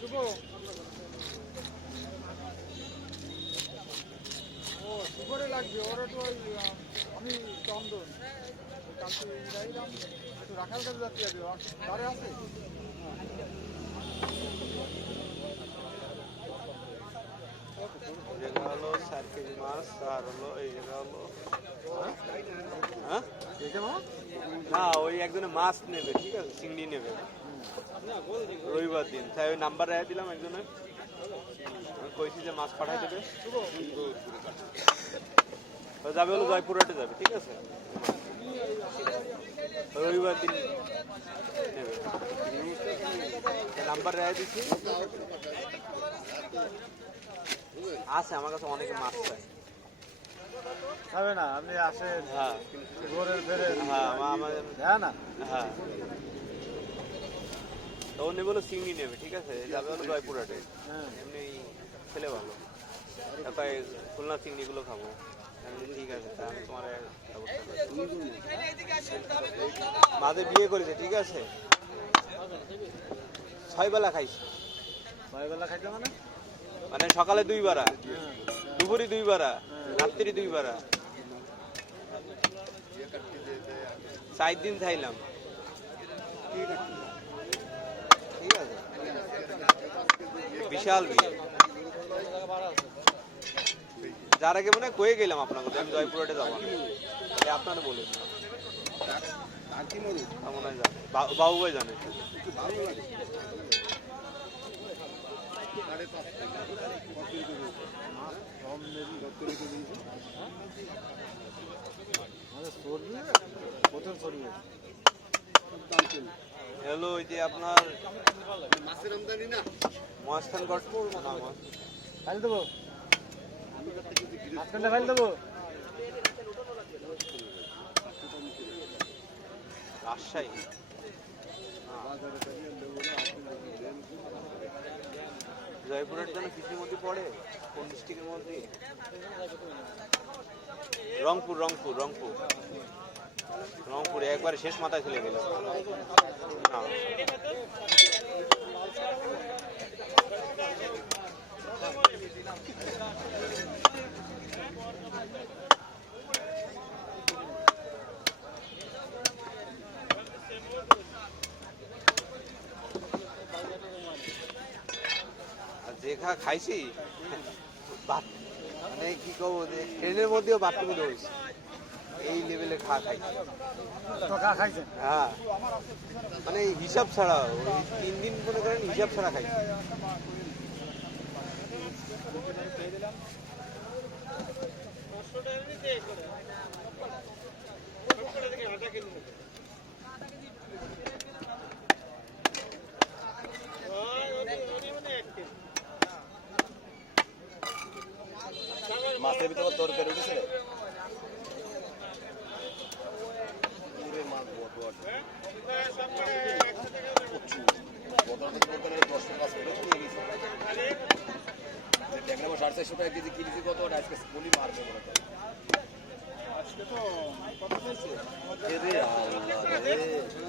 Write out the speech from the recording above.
শুভ ও শুভরে লাগবে ওর একটু আমি চন্দন কালকে যাইলাম একটু রাখার কাছে যাচ্ছি ঘরে আছে জায়গা হলো 4 কেজি মাছ আর হলো এই জায়গা হলো না ওই একজনে মাছ নেবে ঠিক আছে চিংড়ি নেবে রবিবার দিন তাই ওই নাম্বার রেখে দিলাম একজনের কইছি যে মাছ পাঠাই দেবে যাবে হলো জয়পুরহাটে যাবে ঠিক আছে রবিবার দিন নেবে নাম্বার রেখে দিচ্ছি আছে আমার কাছে অনেকে মাছ চাই হবে না আপনি আসেন হ্যাঁ ঘরের ফেরে হ্যাঁ আমার হ্যাঁ না হ্যাঁ তো উনি বলো চিংড়ি নেবে ঠিক আছে যাবে হলো জয়পুরহাটে এমনি ছেলে ভালো তারপরে খুলনা চিংড়িগুলো খাবো ঠিক আছে আমি তোমার মাঝে বিয়ে করেছে ঠিক আছে 6 বেলা খাইছি 6 বেলা খাইতে মানে সকালে 2 বেলা দুপুরে 2 বেলা রাত্রি 2 বেলা 4 দিন খাইলাম ঠিক আছে বিশাল বিয়ে যার আগে মনে কয়ে গেলাম আপনাকে আমি জয়পুরহাটে যাবো আপনারা বলুন বাবু ভাই জানে হ্যালো ওই যে আপনার মহাস্থানগড় খাইল দেবো মাঝখানটা খাইল দেবো রাজশাহী জয়পুরের জন্য কৃষির মধ্যে পড়ে কোন ডিস্ট্রিক্টের মধ্যে রংপুর রংপুর রংপুর রংপুরে একবারে শেষ মাথায় চলে গেল দেখা খাইছি মানে কি কব ট্রেনের মধ্যেও বাথরুমে রয়েছে এই লেভেলে খাইছি হ্যাঁ মানে হিসাব ছাড়া 3 দিন মনে করেন হিসাব ছাড়া খাইছি মাছের ভিতরে তরকারি উঠেছে কেজি কিনেছি কত আজকে বলি মারবো আজকে তো